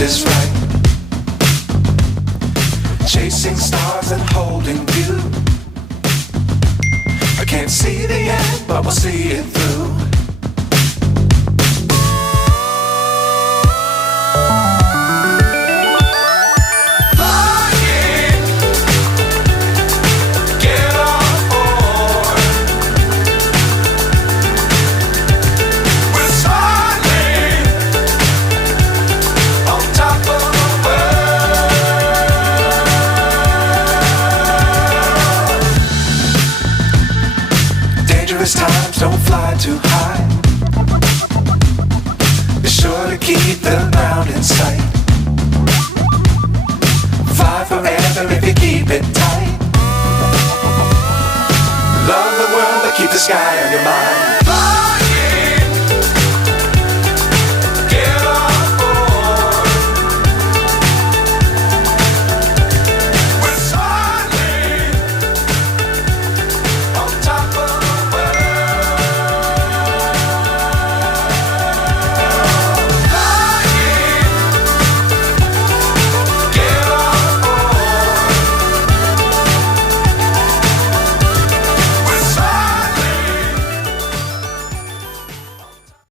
is right. Chasing stars and holding you. I can't see the end, but we'll see it through. Times don't fly too high. Be sure to keep the ground in sight. Fly forever if you keep it tight. Love the world but keep the sky